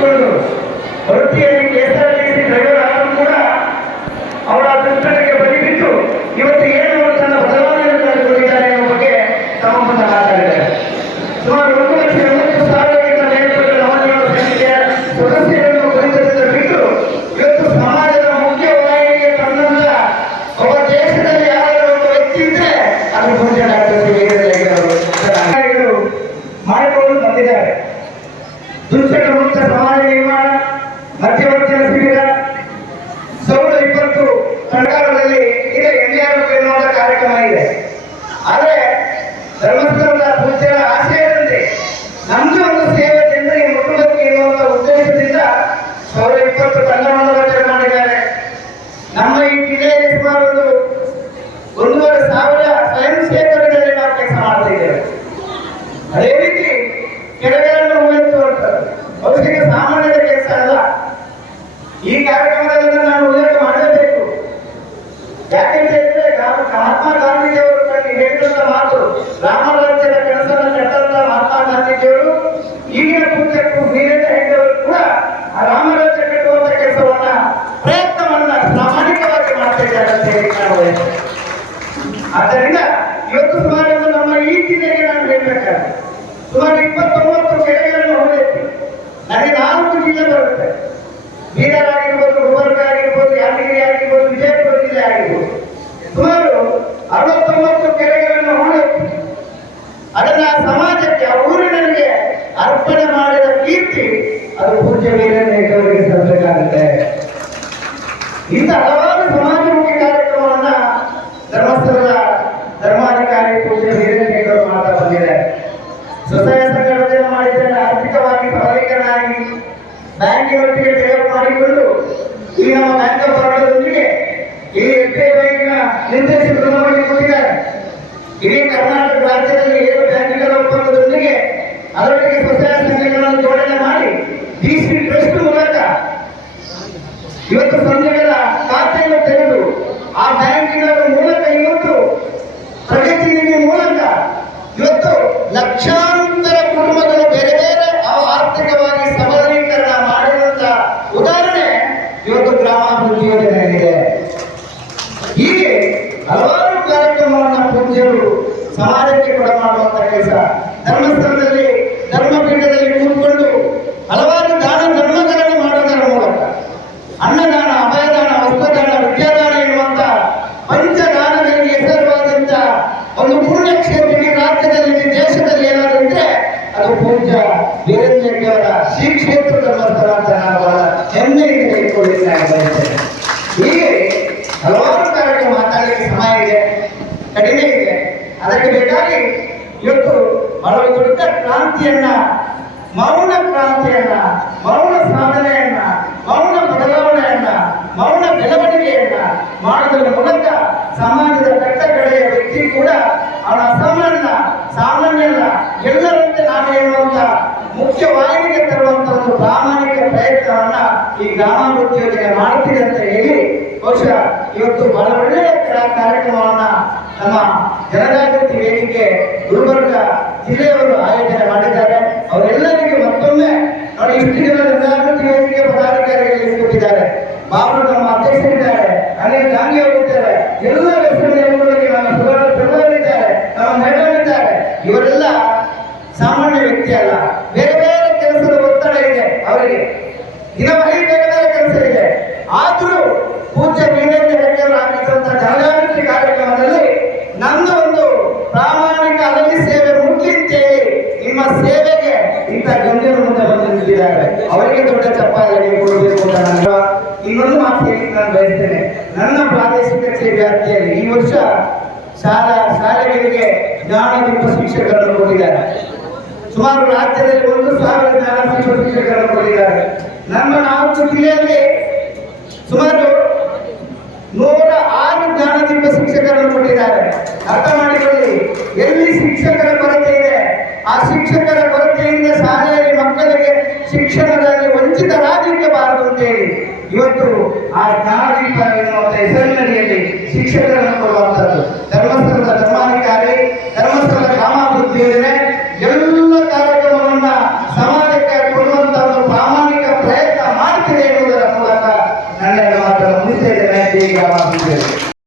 ಅಳವಡಿಸಿಕೊಂಡು ವೃತ್ತಿಯಲ್ಲಿ KSRTC driver ಆದರೂ ಕೂಡ ಅವರ ದುಷ್ಟತೆಗೆ ಬಲಿಬಿದ್ದು ಇವತ್ತು ಏನು ತನ್ನ ಬದಲಾವಣೆಯನ್ನು ಕಂಡುಕೊಂಡಿದ್ದಾರೆ ಎನ್ನುವ ಬಗ್ಗೆ ತಮ್ಮ ಮುಂದೆ ಮಾತಾಡಿದ್ದಾರೆ. ಸುಮಾರು 1,80,000 ಮೇಲ್ಪಟ್ಟ ನವನಿರ್ಮಾಣ ಸಮಿತಿಯ ಸದಸ್ಯರನ್ನು ಕುರಿತದಿಂದ ಬಿಟ್ಟು ಇವತ್ತು ಸಮಾಜದ ಮುಖ್ಯ ವಾಹಿನಿಗೆ ತಂದಂತ ಒಬ್ಬ ದೇಶದಲ್ಲಿ ಯಾರಾದರೂ ಒಬ್ಬ ವ್ಯಕ್ತಿ ಇದ್ರೆ ಅದು ಮುಂದೆ ಮಾಡಿಕೊಂಡು ಬಂದಿದ್ದಾರೆ. ದುಶ್ಚಟ ಮುಕ್ತ ಸಮಾಜ ನಿರ್ಮಾಣ, ಮಧ್ಯವರ್ತಿಯ ಶಿಬಿರ, 120 ಸರ್ಕಾರದಲ್ಲಿ ಈಗ NDRF ಎನ್ನುವ ಕಾರ್ಯಕ್ರಮ ಇದೆ. ಆದರೆ ಧರ್ಮಸ್ಥಳದ ಪೂಜ್ಯರ ಆಶಯದಂತೆ ನಮ್ದು ಒಂದು ಸೇವೆ ಜನರಿಗೆ ಮುಟ್ಟಬೇಕು ಎನ್ನುವಂತ ಉದ್ದೇಶದಿಂದ 120 ತಂಡವನ್ನು ರಚನೆ ಮಾಡಿದ್ದಾರೆ. ನಮ್ಮ ಈ ಜಿಲ್ಲೆಯಲ್ಲಿ ಸುಮಾರು 1,500 ಸ್ವಯಂ ಸೇವಕರಲ್ಲಿ ನಾವು ಕೆಲಸ ಮಾಡ್ತಾ ಇದ್ದೇವೆ. ಅದೇ ರೀತಿ ಕೆರೆಗಳನ್ನು ಉಳಿಸುವಂಥದ್ದು ಬಹುಶಃ ಸಾಮಾನ್ಯದ ಕೆಲಸ ಅಲ್ಲ. ಈ ಕಾರ್ಯಕ್ರಮದಲ್ಲಿ ನಾನು ಉಲ್ಲೇಖ ಮಾಡಲೇಬೇಕು. ಯಾಕೆಂತ ಹೇಳಿದ್ರೆ ಮಹಾತ್ಮ ಗಾಂಧೀಜಿಯವರು ಹೇಳಿದಂತ ಮಾತು, ರಾಮರಾಜ್ಯದ ಕನಸನ್ನು ಕಟ್ಟಂತ ಮಹಾತ್ಮ ಗಾಂಧೀಜಿಯವರು ಈಗಿನ ಪೂಜ್ಯಕ್ಕೂ ವೀರೇಂದ್ರ ಹೆಗ್ಗಡೆಯವರು ಕೂಡ ಆ ರಾಮರಾಜ್ಯ ಕಟ್ಟುವಂತ ಕೆಲಸವನ್ನ ಪ್ರಯತ್ನವನ್ನ ಪ್ರಾಮಾಣಿಕವಾಗಿ ಮಾಡ್ತಾ ಇದ್ದಾರೆ ಅಂತ ಹೇಳಿ ನಾವು ಬಯಸ್ತೇವೆ. ಆದ್ದರಿಂದ ಇವತ್ತು ಸುಮಾರು ನಮ್ಮ ಈ ಜಿಲ್ಲೆಗೆ ನಾನು ಹೇಳ್ಬೇಕಾದ್ರೆ ಸುಮಾರು 29 ಕೆರೆಗಳನ್ನು ಹೊಡೆಯುತ್ತೆ. ನನಗೆ 4 ಜಿಲ್ಲೆ ಬರುತ್ತೆ. ಬೀದರ್ ಆಗಿರ್ಬೋದು, ಗುಲ್ಬರ್ಗ ಆಗಿರ್ಬೋದು, ಯಾದಗಿರಿ ಆಗಿರ್ಬೋದು, ವಿಜಯಪುರ ಜಿಲ್ಲೆ ಆಗಿರ್ಬೋದು. ಸುಮಾರು 69 ಕೆರೆಗಳನ್ನು ಹೊಡೆಯುತ್ತೆ. ಅದನ್ನ ಸಮಾಜಕ್ಕೆ ಆ ಊರಿನರಿಗೆ ಅರ್ಪಣೆ ಮಾಡಿದ ಕೀರ್ತಿ ಅದು ಪೂಜ್ಯ ವೀರೇಂದ್ರ ಹೆಗ್ಗಡೆಯವರಿಗೆ ಸಲ್ಲಬೇಕಾಗುತ್ತೆ. ಇಂಥ ಹಲವಾರು ಸಮಾಜಮುಖಿ ಕಾರ್ಯಕ್ರಮವನ್ನ ಧರ್ಮಸ್ಥಳದ ಧರ್ಮಾಧಿಕಾರಿ ಪೂಜ್ಯ ವೀರೇಂದ್ರ ಹೆಗ್ಗಡೆಯವರು ಮಾಡ್ತಾ ಬಂದಿದ್ದಾರೆ. ಸ್ವಸಹಾಯ ಸಂಘಟನೆಯನ್ನು ಮಾಡಿದರೆ ಆರ್ಥಿಕವಾಗಿ ಸಬಲೀಕರಣ ಆಗಿ ಬ್ಯಾಂಕಿನೊಟ್ಟಿಗೆ ಟೈಅಪ್ ಮಾಡಿಕೊಂಡು ಈ ನಮ್ಮ ಬ್ಯಾಂಕ್ ಆಫ್ ಬರೋಡದೊಂದಿಗೆ ಇಲ್ಲಿ SBI ಬ್ಯಾಂಕಿನ ನಿರ್ದೇಶಕರು ನಮಗೆ ಕೊಟ್ಟಿದ್ದಾರೆ. ಇಡೀ ಕರ್ನಾಟಕ ರಾಜ್ಯದಲ್ಲಿ 7 ಬ್ಯಾಂಕ್ಗಳ ಒಪ್ಪಂದದೊಂದಿಗೆ ಅದರೊಟ್ಟಿಗೆ ಸ್ವಸಹಾಯ ಸಂಘಗಳನ್ನು ಜೋಡಣೆ ಮಾಡಿ DC ಟ್ರಸ್ಟ್ ಮೂಲಕ ಇವತ್ತು ಸಂಘಗಳ ಖಾತೆಯನ್ನು ತೆಗೆದು ಆ ಬ್ಯಾಂಕಿನ ಮೂಲಕ ಇವತ್ತು ಪ್ರಗತಿ ನಿಧಿ ಮೂಲಕ ಇವತ್ತು ಲಕ್ಷಾಂತರ ಕುಟುಂಬಗಳು ಬೇರೆ ಬೇರೆ ಆರ್ಥಿಕವಾಗಿ ಸಬಲೀಕರಣ ಮಾಡಿರುವಂತ ಉದಾಹರಣೆ ಇವತ್ತು ಗ್ರಾಮಾಭಿವೃದ್ಧಿ ಯೋಜನೆಯಲ್ಲಿದೆ. ಹೀಗೆ ಹಲವಾರು ಕಾರ್ಯಕ್ರಮವನ್ನು ಪೂಜ್ಯರು ಸಮಾಜಕ್ಕೆ ಕೊಡ ಮಾಡುವಂತ ಕೆಲಸ. ಧರ್ಮಸ್ಥಳದಲ್ಲಿ ಧರ್ಮಪೀಠದಲ್ಲಿ ಕೂತ್ಕೊಂಡು ಹಲವಾರು ದಾನ ಧರ್ಮಗಳನ್ನು ಮಾಡುವುದರ ಮೂಲಕ ಅನ್ನದಾನ, ಅಭಯದಾನ, ವಸ್ತ್ರದಾನ, ವಿದ್ಯಾದಾನ ಎನ್ನುವಂತ ಪಂಚದಾನಗಳಿಗೆ ಹೆಸರುವಾದಂತ ಒಂದು ಪುಣ್ಯ ಕ್ಷೇತ್ರ ಈ ರಾಜ್ಯದಲ್ಲಿ, ದೇಶದಲ್ಲಿ ಏನಾದರೂ ಇದ್ರೆ ಅದು ಪೂಜ್ಯ ವೀರೇಂದ್ರ ಹೆಗ್ಗಡೆಯವರ ಶ್ರೀ ಕ್ಷೇತ್ರ ಧರ್ಮಸ್ಥಳ ಅಂತ ನಾನು ಬಹಳ ಹೆಮ್ಮೆಯಿಂದ ಇಟ್ಕೊಂಡಿದ್ದೇನೆ. ಹೀಗೆ ಹಲವಾರು ಕಾರ್ಯಕ್ರಮ ಮಾತಾಡಲಿಕ್ಕೆ ಸಮಯ ಇದೆ, ಕಡಿಮೆ ಇದೆ. ಅದಕ್ಕೆ ಬೇಕಾಗಿ ಇವತ್ತು ಬಹಳ ದೊಡ್ಡ ಕ್ರಾಂತಿಯನ್ನ, ಮೌನ ಕ್ರಾಂತಿಯನ್ನ, ಮೌನ ಸಾಧನೆಯನ್ನ, ಮೌನ ಬದಲಾವಣೆಯನ್ನ, ಮೌನ ಬೆಳವಣಿಗೆಯನ್ನ ಮಾಡುವುದರ ಮೂಲಕ ಸಮಾಜದ ಕಟ್ಟಕಡೆಯ ವ್ಯಕ್ತಿ ಕೂಡ ಅವನ ಸಾಮಾನ್ಯನ ಎಲ್ಲರಂತೆ ನಾನು ಹೇಳುವಂತ ಮುಖ್ಯ ವಾಹಿನಿಗೆ ತರುವಂತ ಒಂದು ಪ್ರಾಮಾಣಿಕ ಪ್ರಯತ್ನವನ್ನ ಈ ಗ್ರಾಮಾಭಿವೃದ್ಧಿ ಯೋಜನೆ ಮಾಡುತ್ತಿದೆ ಅಂತ ಹೇಳಿ ಬಹುಶಃ ಇವತ್ತು ಬಹಳ ಒಳ್ಳೆಯ ಕಾರ್ಯಕ್ರಮವನ್ನ ನಮ್ಮ ಜನಜಾಗೃತಿ ವೇದಿಕೆ ಗುಲ್ಬರ್ಗ ಜಿಲ್ಲೆಯವರು ಆಯೋಜನೆ ಮಾಡಿದ್ದಾರೆ. ಅವರೆಲ್ಲರಿಗೂ ಮತ್ತೊಮ್ಮೆ ನೋಡಿ, ಇಷ್ಟು ಜನ ಜನಜಾಗೃತಿ ವೇದಿಕೆ ಪದಾಧಿಕಾರಿಗಳಿಗೆ ಕೊಟ್ಟಿದ್ದಾರೆ. ಬಾಬು ನಮ್ಮ ಅಧ್ಯಕ್ಷರಿದ್ದಾರೆ, ಅನಿಲ್ ಗಾಂಧಿ ಅವರಿದ್ದಾರೆ, ಎಲ್ಲ ಹೆಸರುಗಳಿಗೆ ನಮ್ಮ ಸುಧಾರಿದ್ದಾರೆ, ನಮ್ಮ ಮೇಡಮ್ ಇದ್ದಾರೆ. ಇವರೆಲ್ಲ ಸಾಮಾನ್ಯ ವ್ಯಕ್ತಿ ಅಲ್ಲ, ಬೇರೆ ಬೇರೆ ಕೆಲಸದ ಒತ್ತಡ ಇದೆ ಅವರಿಗೆ, ದಿನವಹಿ ಬೇರೆ ಬೇರೆ ಕೆಲಸ ಇದೆ. ಆದರೂ ಪೂಜ್ಯ ವೀರೇಂದ್ರ ಹೆಗ್ಗಡೆಯವರು ಆಗಿದ್ದಂತ ಜನಜಾಗೃತಿ ಕಾರ್ಯಕ್ರಮದಲ್ಲಿ ನನ್ನ ಒಂದು ಪ್ರಾಮಾಣಿಕ ಅಗಲಿ ಸೇವೆ ಮುಖ್ಯ ಅಂತೇಳಿ ನಿಮ್ಮ ಸೇವೆಗೆ ಇಂಥ ಗಣ್ಯರ ಮುಂದೆ ಬಂದು ನಿಂತಿದ್ದಾರೆ. ಅವರಿಗೆ ದೊಡ್ಡ ಚಪ್ಪಾಳೆ ಕೊಡಬೇಕು ಅಂತ ನಾನು ಇನ್ನೊಂದು ಮಾತು ಹೇಳಿ ನಾನು ಬಯಸ್ತೇನೆ. ನನ್ನ ಪ್ರಾದೇಶಿಕ ಸೇವೆ ವ್ಯಾಪ್ತಿಯಲ್ಲಿ ಈ ವರ್ಷ ಶಾಲೆಗಳಿಗೆ ಜ್ಞಾನದೀಪ ಶಿಕ್ಷಕರನ್ನು ಕೊಟ್ಟಿದ್ದಾರೆ. ಸುಮಾರು ರಾಜ್ಯದಲ್ಲಿ 1,000 ಜ್ಞಾನದೀಪ ಶಿಕ್ಷಕರನ್ನು ಕೊಟ್ಟಿದ್ದಾರೆ. ನಮ್ಮ 4 ಜಿಲ್ಲೆಯಲ್ಲಿ ಸುಮಾರು 106 ಜ್ಞಾನದೀಪ ಶಿಕ್ಷಕರನ್ನು ಕೊಟ್ಟಿದ್ದಾರೆ. ಅರ್ಥ ಮಾಡಿಕೊಳ್ಳಿ, ಎಲ್ಲಿ ಶಿಕ್ಷಕರ ಕೊರತೆ ಇದೆ, ಆ ಶಿಕ್ಷಕರ ಕೊರತೆಯಿಂದ ಶಾಲೆಯಲ್ಲಿ ಮಕ್ಕಳಿಗೆ ಶಿಕ್ಷಣದಲ್ಲಿ ವಂಚಿತರಾಗಲಿಕ್ಕೆ ಬಾರದು ಅಂತೇಳಿ ಇವತ್ತು ಆ ಜ್ಞಾನದೀಪ ಎನ್ನುವ ಹೆಸರಿನಡಿಯಲ್ಲಿ ಶಿಕ್ಷಕರನ್ನು ಕೊಡುವಂಥದ್ದು. ಧರ್ಮಸ್ಥಳದ ಧರ್ಮಾಧಿಕಾರಿ, ಧರ್ಮಸ್ಥಳದ ಗ್ರಾಮಾಭಿವೃದ್ಧಿ ಯೋಜನೆ ಎಲ್ಲ ಕಾರ್ಯಕ್ರಮವನ್ನ ಸಮಾಜಕ್ಕೆ ಕೊಡುವಂತ ಒಂದು ಪ್ರಾಮಾಣಿಕ ವೇದಿಕೆಗೆ ಆಹ್ವಾನಿಸಿದ್ದೇವೆ.